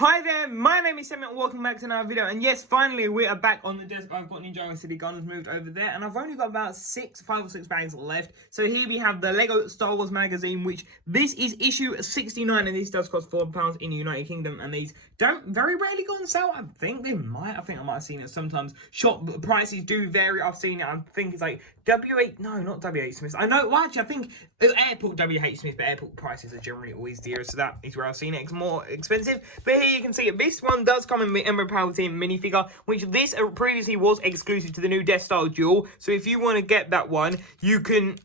Hi there, my name is Sam and welcome back to another video. And yes, finally we are back on the desk. I've got Ninja City Guns moved over there, and I've only got about 5 or 6 bags left. So here we have the Lego Star Wars magazine, which this is issue 69, and this does cost £4 in the United Kingdom. And these don't very rarely go on sale. I think I might have seen it sometimes. Shop prices do vary. I've seen it. I think it's like not WH Smith. I know. Well, actually, I think airport WH Smith, but airport prices are generally always dearer. So that is where I've seen it. It's more expensive, but here you can see it. This one does come in the Emperor Palpatine minifigure, which this previously was exclusive to the new Death Star duel. So if you want to get that one, you can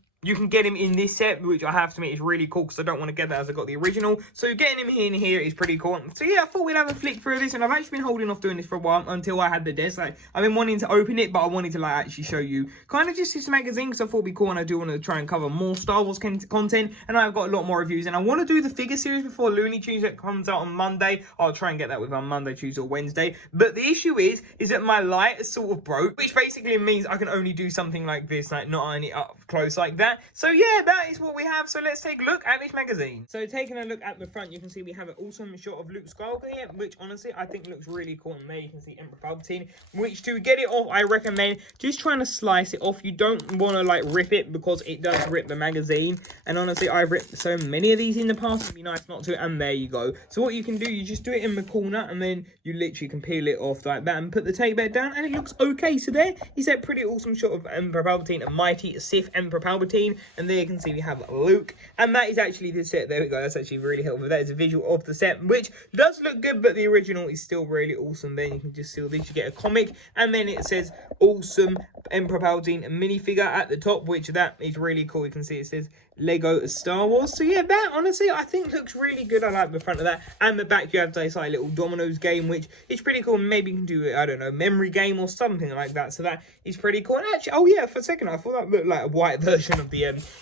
get him in this set, which I have to admit is really cool because I don't want to get that as I got the original. So getting him in here is pretty cool. So yeah, I thought we'd have a flick through this, and I've actually been holding off doing this for a while until I had the desk. Like, I've been wanting to open it, but I wanted to like actually show you kind of just this magazine because I thought it'd be cool, and I do want to try and cover more Star Wars content, and I've got a lot more reviews, and I want to do the figure series before Looney Tunes that comes out on Monday. I'll try and get that with on Monday, Tuesday, or Wednesday. But the issue is that my light is sort of broke, which basically means I can only do something like this, like not only up close like that. So yeah, that is what we have. So let's take a look at this magazine. So taking a look at the front, you can see we have an awesome shot of Luke Skywalker here, which honestly I think looks really cool. And there you can see Emperor Palpatine, which to get it off, I recommend just trying to slice it off. You don't want to like rip it because it does rip the magazine. And honestly, I've ripped so many of these in the past. It'd be nice not to. And there you go. So what you can do, you just do it in the corner, and then you literally can peel it off like that and put the tape back down, and it looks okay. So there is that pretty awesome shot of Emperor Palpatine, a mighty Sith Emperor Palpatine, and there you can see we have Luke, and that is actually the set. There we go. That's actually really helpful. That is a visual of the set, which does look good, but the original is still really awesome. Then you can just see this. You get a comic, and then it says awesome Emperor Palpatine minifigure at the top, which that is really cool. You can see it says Lego Star Wars. So yeah, that honestly I think looks really good. I like the front of that, and the back you have this like little dominoes game, which is pretty cool. Maybe you can do, I don't know, memory game or something like that. So that is pretty cool. And actually, oh yeah, for a second I thought that looked like a white version of the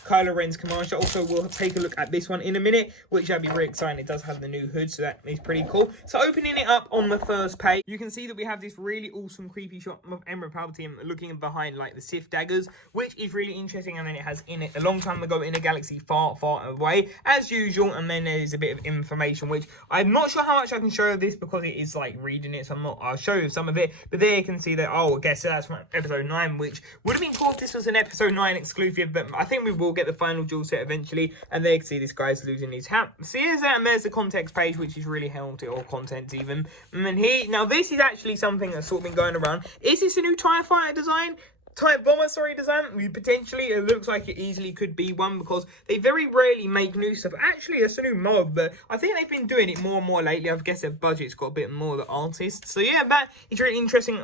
Kylo Ren's command shot. Also, we'll take a look at this one in a minute, which I'll be really excited. It does have the new hood, so that is pretty cool. So opening it up on the first page, you can see that we have this really awesome creepy shot of Emperor Palpatine looking behind like the Sith daggers, which is really interesting. And then it has in it a long time ago in a galaxy far, far away, as usual. And then there's a bit of information, which I'm not sure how much I can show of this because it is like reading it, so I'll show you some of it. But there you can see that, oh, I guess that's from episode 9, which would have been cool if this was an episode 9 exclusive, but I think we will get the final duel set eventually. And there you can see this guy's losing his hat. So here's that, and there's the context page, which is really helpful, or content even. And then here, now this is actually something that's sort of been going around. Is this a new TIE fighter design? Type bomber, design. Potentially, it looks like it easily could be one because they very rarely make new stuff. Actually, that's a new mod, but I think they've been doing it more and more lately. I guess their budget's got a bit more, the artists. So yeah, that is really interesting.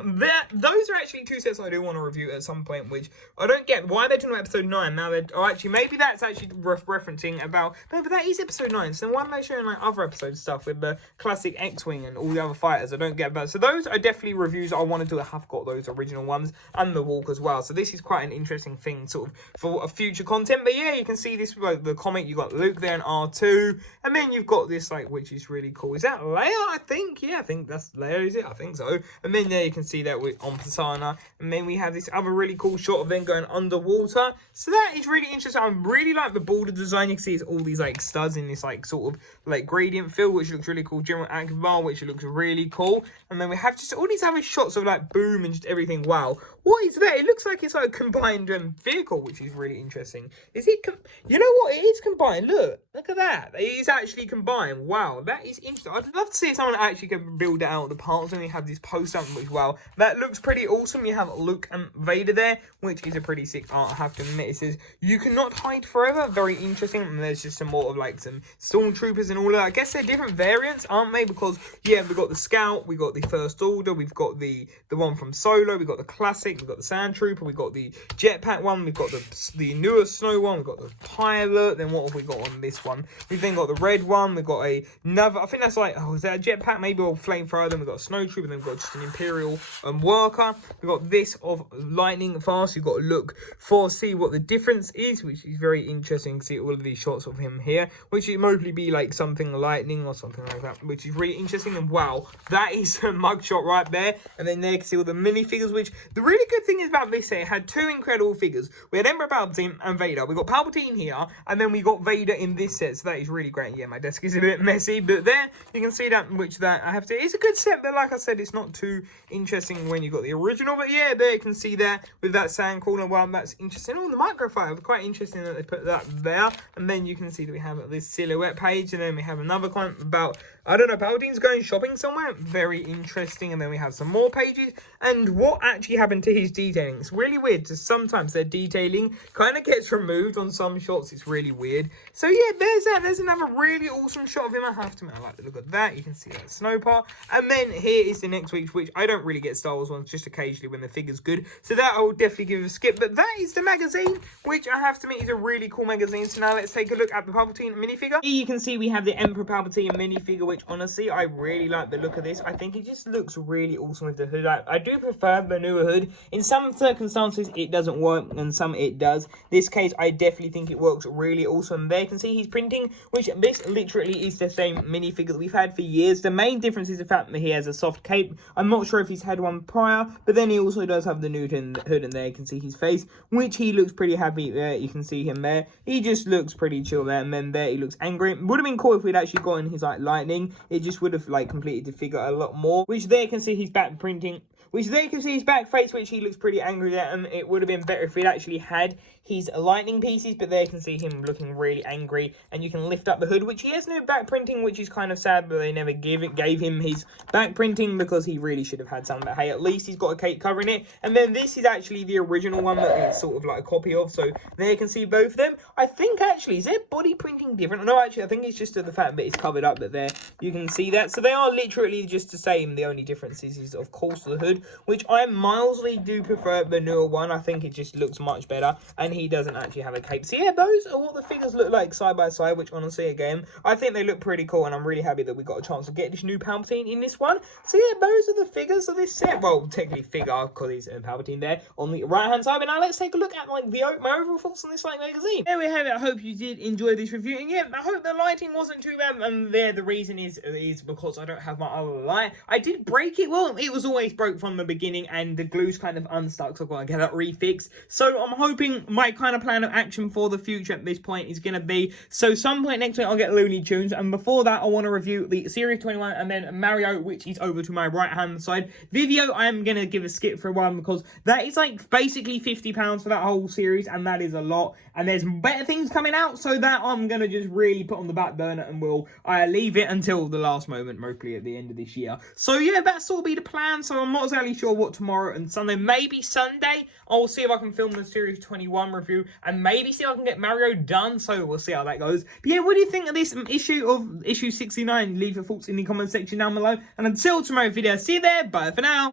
Those are actually 2 sets I do want to review at some point, which I don't get why they're doing episode 9 now. Actually, maybe that's actually referencing about. No, but that is episode 9. So why am I showing like other episode stuff with the classic X-wing and all the other fighters? I don't get that. So those are definitely reviews I want to do. I have got those original ones and the walkers. Well, so this is quite an interesting thing sort of for a future content. But yeah, you can see this like the comic. You got Luke there and R2, and then you've got this like, which is really cool. Is that Leia? I think, yeah, I think that's Leia, is it? I think so. And then there you can see that on Pasana, and then we have this other really cool shot of them going underwater. So that is really interesting. I really like the border design. You can see it's all these like studs in this like sort of like gradient fill, which looks really cool. General Akbar, which looks really cool. And then we have just all these other shots of like boom and just everything. Wow, what is that? It looks like it's like a combined vehicle, which is really interesting. Is it? You know what? It is combined. Look at that. It is actually combined. Wow, that is interesting. I'd love to see someone actually can build it out of the parts. And we have this poster, which wow, that looks pretty awesome. You have Luke and Vader there, which is a pretty sick art. I have to admit. It says you cannot hide forever. Very interesting. And there's just some more of like some stormtroopers and all that. I guess they're different variants, aren't they? Because yeah, we've got the Scout, we got the First Order, we've got the one from Solo, we've got the Classic, we've got the Sand Trooper, we've got the Jetpack one, we've got the newer Snow one, we've got the Pilot. Then what have we got on this one? We've then got the red one, we've got another, I think that's like, oh, is that a Jetpack? Maybe, or Flamethrower. Then we've got a Snow Trooper, then we've got just an Imperial worker. We've got this of Lightning Fast. You've got to look for, see what the difference is, which is very interesting to see all of these shots of him here, which would mostly be like something lightning or something like that, which is really interesting. And wow, that is a mugshot right there. And then there you can see all the minifigures, which the really good thing is about about this set, it had two incredible figures. We had Emperor Palpatine and Vader. We got Palpatine here, and then we got Vader in this set, so that is really great. Yeah, my desk is a bit messy, but there, you can see that, I have to, it's a good set, but like I said, it's not too interesting when you got the original, but yeah, there you can see that, with that sand corner, well, that's interesting. Oh, the microphone, quite interesting that they put that there, and then you can see that we have this silhouette page, and then we have another one about, I don't know, Palpatine's going shopping somewhere, very interesting, and then we have some more pages, and what actually happened to his detailing. It's really weird, because sometimes their detailing kind of gets removed on some shots. It's really weird. So yeah, there's that. There's another really awesome shot of him. I have to admit, I like the look of that. You can see that snow part. And then here is the next week's, which I don't really get Star Wars ones, just occasionally when the figure's good. So that I will definitely give a skip. But that is the magazine, which I have to admit is a really cool magazine. So now let's take a look at the Palpatine minifigure. Here you can see we have the Emperor Palpatine minifigure, which honestly, I really like the look of this. I think it just looks really awesome with the hood. I do prefer the newer hood. In some circumstances, it doesn't work, and some it does. This case, I definitely think it works really awesome. There you can see he's printing, which this literally is the same minifigure that we've had for years. The main difference is the fact that he has a soft cape. I'm not sure if he's had one prior, but then he also does have the Newton hood, and there you can see his face, which he looks pretty happy there. You can see him there. He just looks pretty chill there, and then there he looks angry. It would have been cool if we'd actually gotten his like lightning. It just would have like completed the figure a lot more, which there you can see he's back printing, which there you can see his back face, which he looks pretty angry there, and it would have been better if we'd actually had his lightning pieces, but there you can see him looking really angry, and you can lift up the hood, which he has no back printing, which is kind of sad, but they never gave him his back printing, because he really should have had some, but hey, at least he's got a cape covering it. And then this is actually the original one that it's sort of like a copy of, so there you can see both of them. I think actually, is their body printing different? No, actually, I think it's just the fact that it's covered up, but there you can see that. So they are literally just the same. The only difference is of course the hood, which I mildly do prefer the newer one. I think it just looks much better, and he doesn't actually have a cape. So yeah, those are what the figures look like side by side, which honestly, again, I think they look pretty cool, and I'm really happy that we got a chance to get this new Palpatine in this one. So yeah, those are the figures of this set. Well, technically figure, because it's Palpatine there on the right hand side. But now let's take a look at like my overall thoughts on this like magazine. There we have it. I hope you did enjoy this review, and yeah, I hope the lighting wasn't too bad. And there, the reason is because I don't have my other light. I did break it. Well, it was always broke from the beginning, and the glue's kind of unstuck, so I've got to get that refixed. So I'm hoping my kind of plan of action for the future at this point is going to be, so some point next week I'll get Looney Tunes, and before that I want to review the Series 21 and then Mario, which is over to my right hand side. Vivio, I am going to give a skip for one, because that is like basically £50 for that whole series, and that is a lot, and there's better things coming out, so that I'm going to just really put on the back burner, and will leave it until the last moment, mostly at the end of this year. So yeah, that's sort of be the plan. So I'm not exactly sure what tomorrow and Sunday, maybe Sunday, I'll see if I can film the Series 21 review, and maybe see if I can get Mario done, so we'll see how that goes. But yeah, what do you think of this issue 69? Leave your thoughts in the comment section down below, and until tomorrow's video, see you there, bye for now.